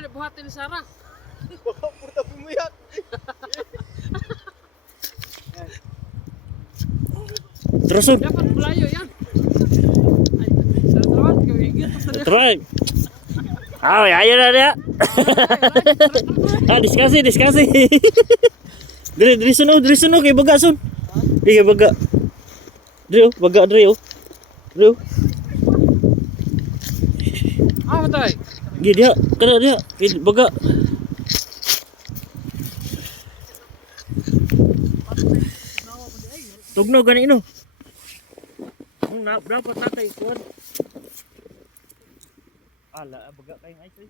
nga buhatin ni Sarah. Baka puta pumiyak. Terusog. Dapat malayo yan. Ay, salamat ko higit sa Try. Ah, ayo na dia. Ah, diskusi. Diri suno kay baga sun. Kay baga. Diri oh. Ah, matay. Gi dia, kana dia, kay baga. Tugno gani no. Ang dapat natay kuan. Ala, baga kayong ice.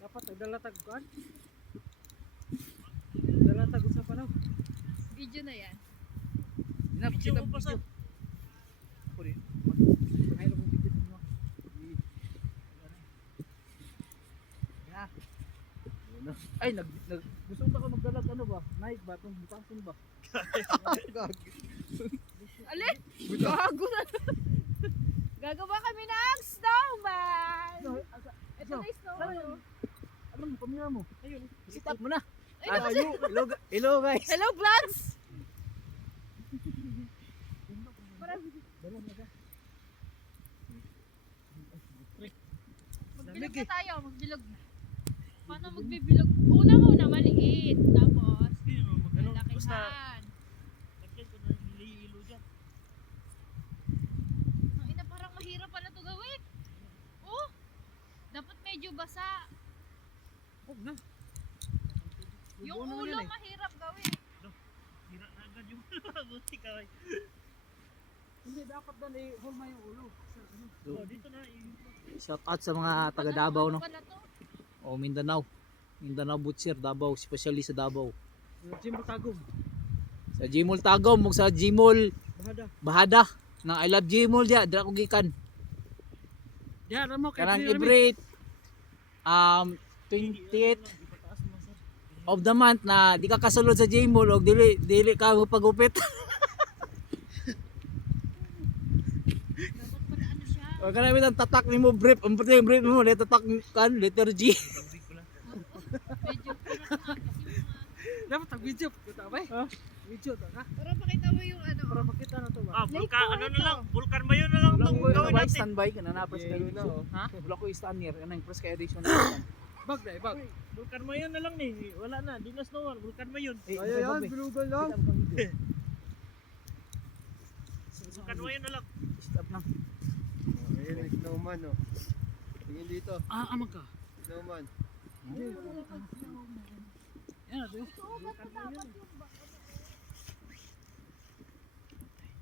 Dapat dalatag kuan. Dalatag sa panaw. Video na yan. Napakita mo pa. Ay, gusto ko ka magdalag ano ba? Nike ba? Itong butasin ba? Alin? Gago na. Gagawa kami ng snowman. Ito na yung snowman. Ano mo, pamilya mo? Ayun. Sit up mo na. Hello, hello guys. Hello vlogs! Magbilog na tayo, magbilog na. Paano magbibilog? Una maliit, tapos malakihan. Ang ina, parang mahirap pala ito gawin. Oh, dapat medyo basa. Huwag na. Yung Buo naman ulo yan eh. mahirap gawin. Hindi, dapat doon hulma yung ulo. Shout out sa mga taga Davao no. Ano pala to? O Mindanao. Mindanao Butcher, Davao, especially sa Davao. Jim Tagum. Sa Gmol Tagum ug sa Gmol Bahada. Bahada. Nang I love Gmol dia, dira ko gikan. Yan, mo kay Karang Trinity. every 28th of the month na di ka kasulod sa Gmol og dili ka magpagupit. Dapat pala ano siya? O kana mitang tatak nimo brief, ang pati brief mo dito tatak kan letter G. Medyo parang Dapat tag-video. Kita ba? Video to ka. para makita mo yung ano. Para makita na to ba? Ah, ano na lang, vulkan ba yun na lang Wala itong ko gawin natin. standby kana na press ka edition. Ha? Wala ko stand here kanang press ka edition. Bag na, bag. Vulkan ba yun na lang ni. Wala na, di na snow, vulkan ba yun. Ayan, bilugan lang. Vulkan ba yun na lang. Stop lang. Ayun, yung snowman, oh. Tingin dito, Ah, amang ka. snowman. Yan, ito.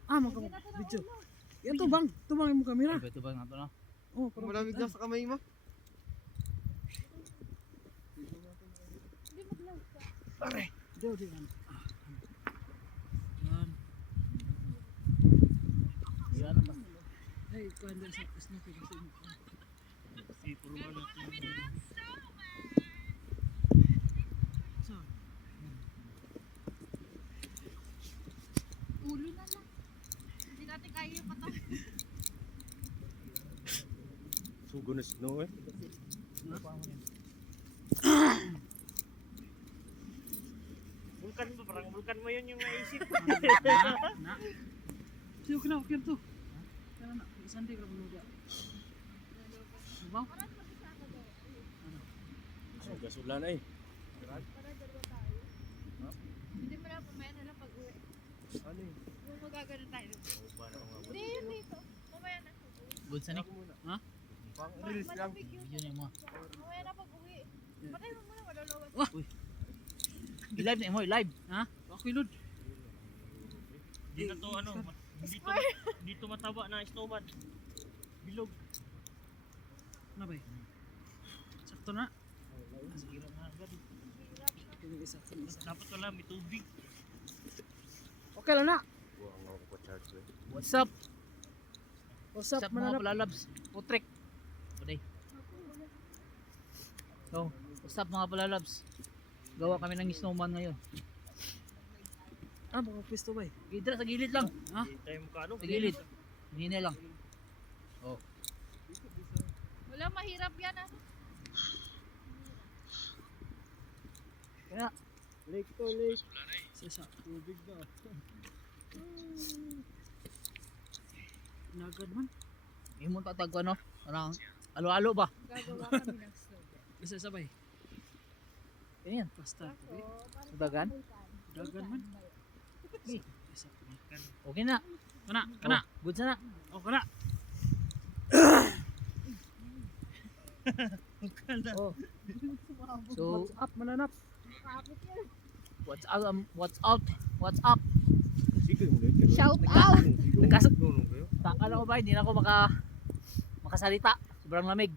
Ah, amang ka. Video. Yan to bang. Ito bang yung kamera. Ito ba nga to no? Oh, Kung malamig na sa kamay mo. Do, di yan. Yan. Yan na. Ay, kuhan din sa snoopy kasi. Si puro ano. So, Ulo na lang. Hindi natin kaya yung mata. Sugo na snow, eh. Vulkan ba? Parang vulkan mo yun yung naisip. sino ka na, okay to. Kaya na, isang di ka maluga. Diba? Gasulan, eh. Para dalawa tayo. Hindi mo na pumaya na lang pag-uwi. Ano, eh? Kung magagano tayo. Hindi, yun dito. Pumaya na. Good sa ni. Pang reels lang. Malamig yun. Video na mo. Pumaya na pag-uwi. Patay mo muna, malalawas. I-live na mo, i-live. Ha? Okay, Lord. Hindi na to ano, hindi to mataba na snowman. Bilog. Ano ba? Sakto na. Sige na agad. Isa. Dapat wala, may tubig. Okay lang na. Buwang ako pa charge, eh. What's up? What's What's up, up mga mananap? palalabs? Putrek. Today. So, what's up mga palalabs? Gawa kami ng snowman ngayon. Ah, baka pwesto ba eh. Dito sa gilid lang. Ha? Tayo mo ka ano? Sa gilid. Hihina lang. Wala, mahirap yan ano. Kaya, Lake to lake. Isa. Tubig na. Nagad man. imong tatag ko ano? Parang alo-alo ba? Gagawa kami ng snowball. Isa sabay. Ganyan. Basta. Okay. Sa dagan. Dagan man. Isa. Okay na. Kana, kana. Oh, good na. Oh, kana. Oh. So, What's up, mananap? what's up? What's out? What's up? Shout out! Nagkas Takala ko ba hindi na ako makasalita. Sobrang lamig.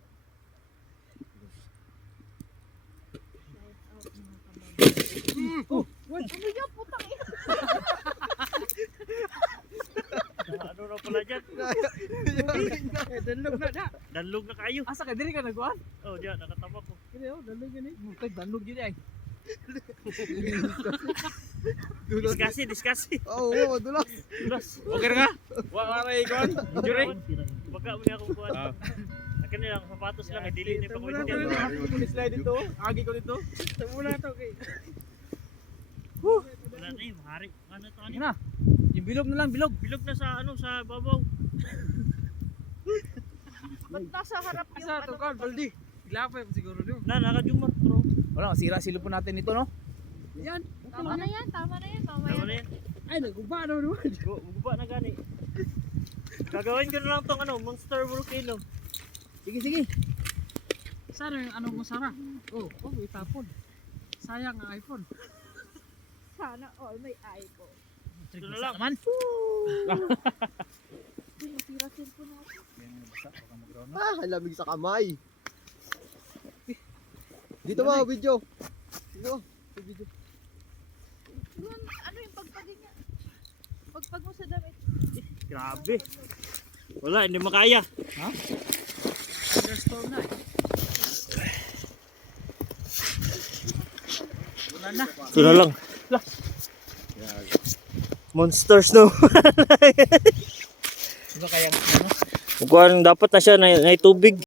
Ano yung putang ina? Ano na pala dyan? Danlog na da. Danlog na kayo. Asa ka diri ka nagkuan? Oh, dyan, nakatapak ko. Kini oh, danlog gani. Kay danlog yun ay. Discussi. Oo, dulas. Dulas. Okay nga. Wa ra ikon. Injury. Baka mo niya akong kuhan. Akin nilang sapatos lang, dili na pa ko Muna dyan. ko ni slide dito. Agi ko dito. Muna to kay. Wala na eh, mahari. Ano to Sige ano? na. Yung bilog na lang, bilog. Bilog na sa ano, sa babaw. Ba't nasa harap yung Asa to kan baldi. Ilapay mo siguro niyo. Na, nakajumar, bro. Wala, masira silo po natin ito, no? Yan. Tama na yan, mamaya. Tama na yan. Ay naguba na naman. Guba na gani. Gagawin ko na lang tong ano, monster volcano. Sige, sige. Sana yung ano mo Sara? Oh, itapon. Sayang ang iPhone. Sana all may iPhone. Ito na lang. Naman. Masira cellphone natin. Ah, lamig sa kamay. Dito ba video? Dito. Video. Yun, ano yung pagpagin niya? Pagpag mo sa damit. Grabe. Wala, hindi makaya. Thunderstorm na eh. Wala na. Ito na lang. Monster snow. Di ba kaya, ano? Mukhang dapat na siya na tubig.